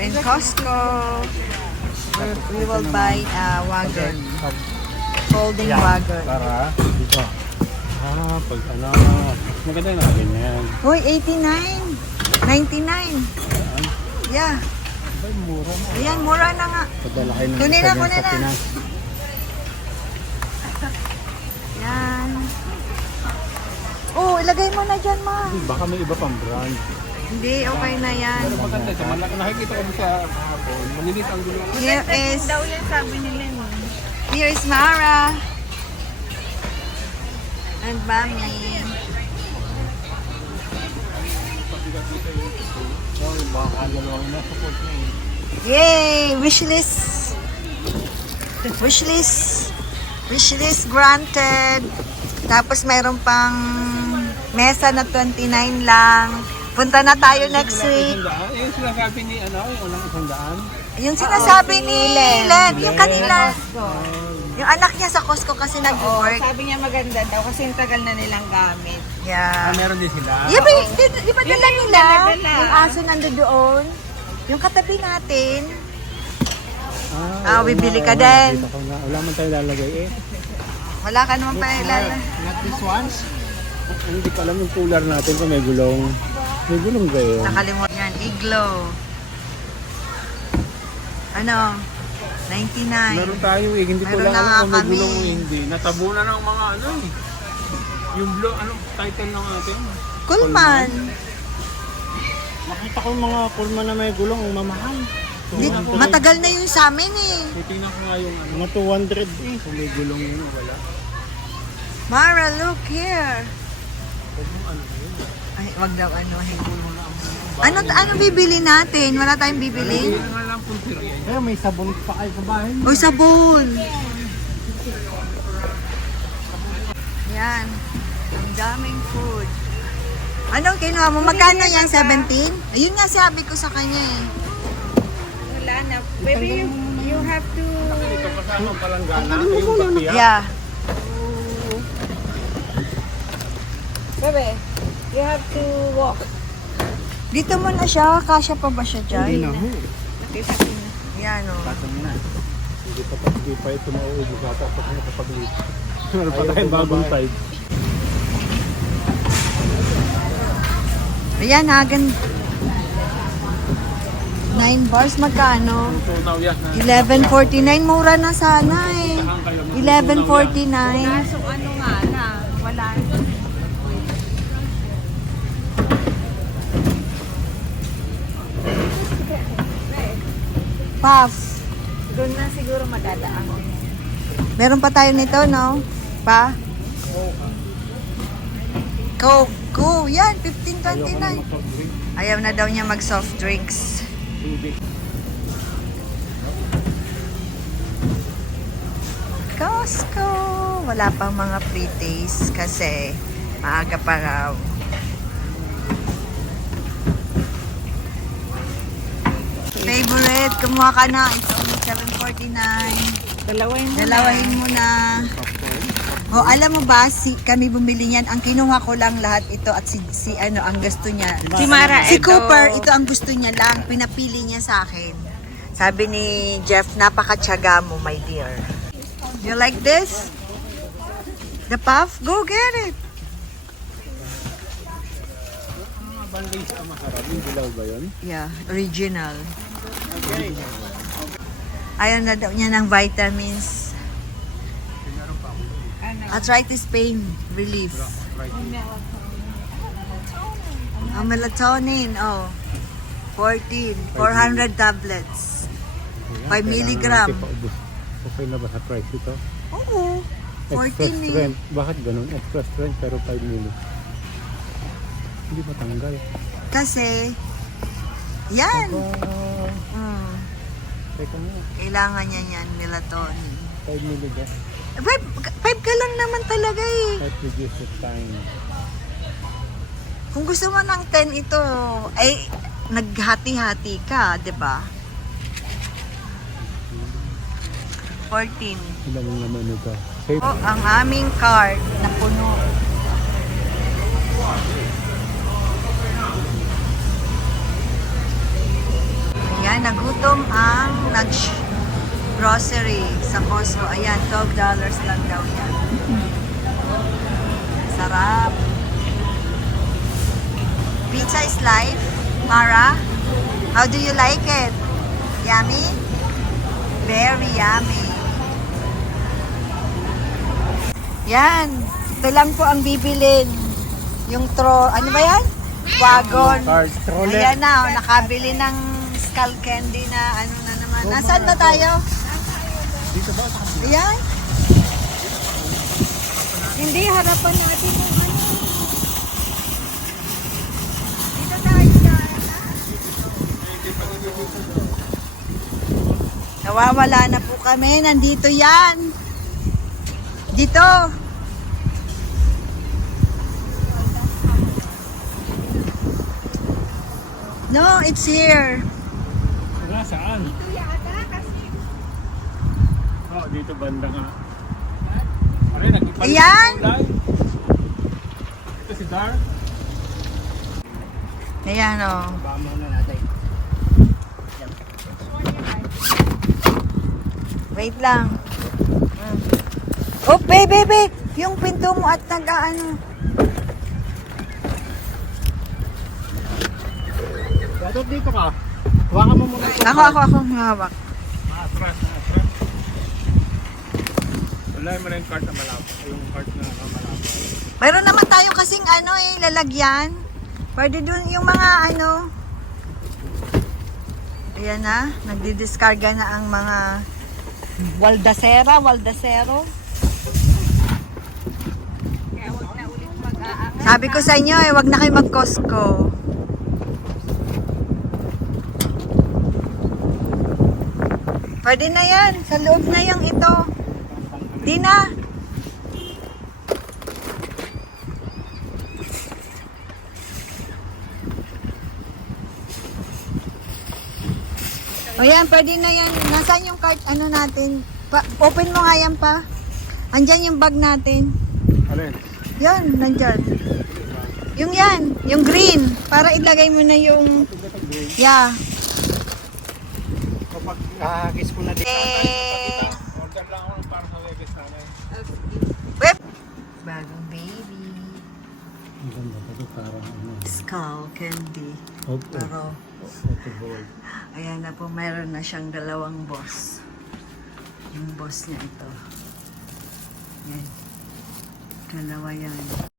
in Costco. We're- We will buy a wagon. Folding wagon. Para dito. Ah, pag ano, maganda na ganyan. Hoy, 89. 99. Yeah. Ay, mura na. Ayan, mura na nga. Ng Kunin na, kunin na. Pinas. Yan. Oh, ilagay mo na dyan, ma. Baka may iba pang brand. Hindi, okay na yan. Pero maganda ito. Malaki nakikita ko sa hapon. Malilit ang gulo. Here is, Daw yan sabi nila here is Mara. And Mami. Yay! Wishlist. Wishlist. Wishlist granted. Tapos mayroon pang mesa na 29 lang. Punta na tayo next week. Yung sinasabi ni ano, yung unang isang daan. Yung sinasabi ni Len, yung kanila. Yung anak niya sa Costco kasi Oo, nag-work. sabi niya maganda daw kasi yung tagal na nilang gamit. Ah, Yeah. meron din sila. Yeah, ba, di, di ba dala nila? dala-dala. Yung aso nando doon. Yung katabi natin. Ah, oo bibili nga, ka oo, din. nakita ko nga. Wala man tayo lalagay eh. Wala ka naman pa. Not this ones? Hindi ko alam yung cooler natin kung may gulong. May gulong ba yun? Nakalimutan yan. Iglo. Ano? 99. Meron tayo eh, hindi ko Meron lang na alam kung may kami. gulong o hindi. Natabunan ng mga ano eh. Yung blue, ano title ng atin? Kulman. Nakita ko yung mga kulma na may gulong, ang mamahal. Di, matagal na yun sa amin eh. Titingnan ko nga yung ano. Mga 200 eh. Kung may gulong yun, wala. Mara, look here. Huwag mo ano yun. Ay, wag daw ano. Ano, ano bibili natin? Wala tayong bibili? Kaya may sabon pa kayo sa bahay. Uy, sabon. Yan. Ang daming food. Anong kinuha mo? Magkano yan? 17? Ayun nga sabi ko sa kanya eh. Wala na. Baby, you, you have to... Ito pa sa ano, palanggana. Yung kapiya. Yeah. Baby, you have to walk. Dito mo na siya. Kasya pa ba siya Hindi dyan? na ho. Na. Yan o. Patong na. Hindi pa, hindi pa ito mauubos ata pag nakapag-lit. Meron pa tayong bagong side. Ayan, hagan. 9 bars, magkano? So now, yes, na. 11.49, mura na sana eh. 11.49. Puff. Doon na siguro madadaan. Meron pa tayo nito, no? Pa? Coke. Go. Yan, 15.29. Ayaw na daw niya mag soft drinks. Costco. Wala pang mga pre-taste kasi maaga pa raw. Favorite, kumuha ka na. It's only 7.49. Dalawain mo Dalawahin mo na. O, alam mo ba, si, kami bumili niyan. Ang kinuha ko lang lahat ito at si, si ano, ang gusto niya. Si Mara, Si ito. Cooper, ito ang gusto niya lang. Pinapili niya sa akin. Sabi ni Jeff, napakatyaga mo, my dear. You like this? The puff? Go get it. Banding sa maharap, yung dilaw ba yun? Yeah, original. Ayaw na daw niya ng vitamins. Arthritis pain relief. Ang melatonin, oh. 14, 400 tablets. 5 milligram. Okay na ba sa price ito? Oo. Extra 14 eh. Bakit ganun? Extra strength pero 5 mili. Hindi ba tanggal? Kasi, yan. Mm, teka nga. kailangan niya yan, melatonin. 5 mili ba? 5 ka lang naman talaga eh. That reduces time. Kung gusto mo ng 10 ito, ay naghati-hati ka, 'di ba? 14. Ilan ang naman ito? Oh, ang aming cart na puno. Costco. Ayan, $12 lang daw yan. Sarap. Pizza is life. Mara, how do you like it? Yummy? Very yummy. Yan. Ito lang po ang bibilin. Yung tro... Ano ba yan? Wagon. Ayan na, oh, nakabili ng skull candy na ano na naman. Nasaan ba tayo? Dito ba? Ayan. Hindi, harapan natin yung ano. Dito tayo dyan. Nawawala na po kami. Nandito yan. Dito. No, it's here. Wala, saan? Ito yata kasi Oh, dito banda nga. Pare, nagpalit Ayan. Ito si Dar. Ayan o. Oh. Bama na natin. Wait lang. Mm. Oh, babe, babe, babe. Yung pinto mo at nag-ano. Datot dito ka. Hawakan mo muna. Ako, ako, ako. Hawak. Atras, atras. Wala mo yung cart na malapit. Yung cart na ano, malapit. Mayroon naman tayo kasing ano eh, lalagyan. Pwede dun yung mga ano. Ayan na, nagdidiskarga na ang mga waldasera, waldasero. kaya huwag na ulit mag-aangat. Sabi ko sa inyo eh, wag na kayo mag-Costco. Pwede na yan, sa loob na yung ito. Di na. O yan, pwede na yan. Nasaan yung cart, ano natin? Pa, open mo nga yan pa. Andyan yung bag natin. Alin? Yan, nandyan. Yung yan, yung green. Para ilagay mo na yung... Yeah. Kapag kakakis ko na dito. Eh, Order lang ako ng para sa legis namin. whip. Bagong baby. Ang ganda ito parang ano. Skull candy. Opo. Pero, boy. ayan na po, mayroon na siyang dalawang boss. Yung boss niya ito. Yan. Dalawa yan.